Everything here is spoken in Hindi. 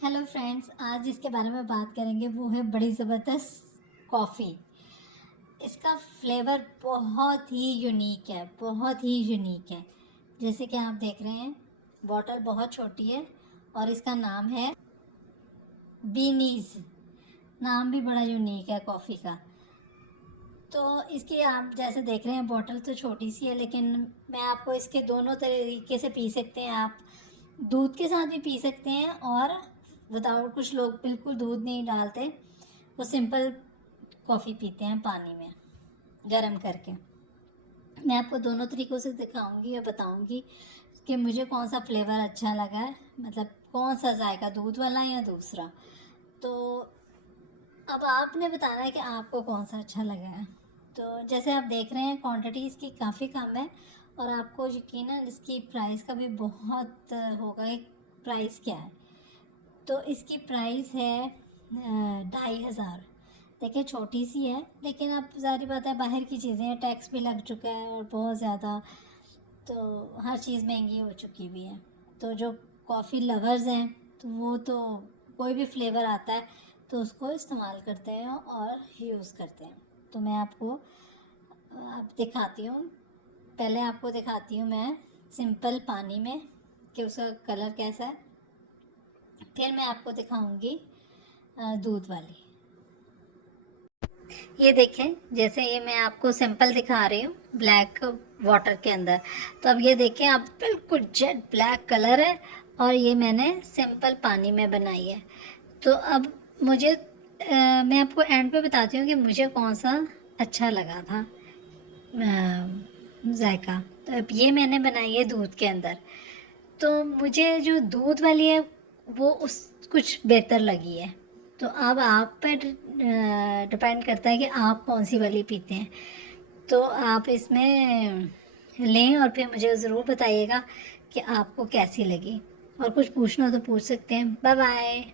हेलो फ्रेंड्स, आज जिसके बारे में बात करेंगे वो है बड़ी ज़बरदस्त कॉफ़ी। इसका फ्लेवर बहुत ही यूनिक है, बहुत ही यूनिक है। जैसे कि आप देख रहे हैं, बॉटल बहुत छोटी है और इसका नाम है बीनीज़। नाम भी बड़ा यूनिक है कॉफ़ी का। तो इसकी आप जैसे देख रहे हैं, बॉटल तो छोटी सी है, लेकिन मैं आपको इसके दोनों तरीके से पी सकते हैं। आप दूध के साथ भी पी सकते हैं और विदाउट, कुछ लोग बिल्कुल दूध नहीं डालते, वो सिंपल कॉफ़ी पीते हैं पानी में गरम करके। मैं आपको दोनों तरीक़ों से दिखाऊंगी और बताऊंगी कि मुझे कौन सा फ्लेवर अच्छा लगा है, मतलब कौन सा जायका, दूध वाला या दूसरा। तो अब आपने बताना है कि आपको कौन सा अच्छा लगा है। तो जैसे आप देख रहे हैं, क्वांटिटी इसकी काफ़ी कम है और आपको यकीनन इसकी प्राइस का भी बहुत होगा कि प्राइस क्या है। तो इसकी प्राइस है 2500। देखिए छोटी सी है, लेकिन अब ज़ाहिर बात है, बाहर की चीज़ें हैं, टैक्स भी लग चुका है और बहुत ज़्यादा, तो हर चीज़ महंगी हो चुकी भी है। तो जो कॉफ़ी लवर्स हैं, तो वो तो कोई भी फ्लेवर आता है तो उसको इस्तेमाल करते हैं और यूज़ करते हैं। तो मैं आपको अब दिखाती हूँ, पहले आपको दिखाती हूँ मैं सिंपल पानी में कि उसका कलर कैसा है, फिर मैं आपको दिखाऊंगी दूध वाली। ये देखें, जैसे ये मैं आपको सिंपल दिखा रही हूँ ब्लैक वाटर के अंदर। तो अब ये देखें, आप बिल्कुल जेट ब्लैक कलर है और ये मैंने सिंपल पानी में बनाई है। तो अब मुझे मैं आपको एंड पे बताती हूँ कि मुझे कौन सा अच्छा लगा था जायका। तो अब ये मैंने बनाई है दूध के अंदर। तो मुझे जो दूध वाली है वो उस कुछ बेहतर लगी है। तो अब आप पर डिपेंड करता है कि आप कौन सी वाली पीते हैं। तो आप इसमें लें और फिर मुझे ज़रूर बताइएगा कि आपको कैसी लगी। और कुछ पूछना हो तो पूछ सकते हैं। Bye bye.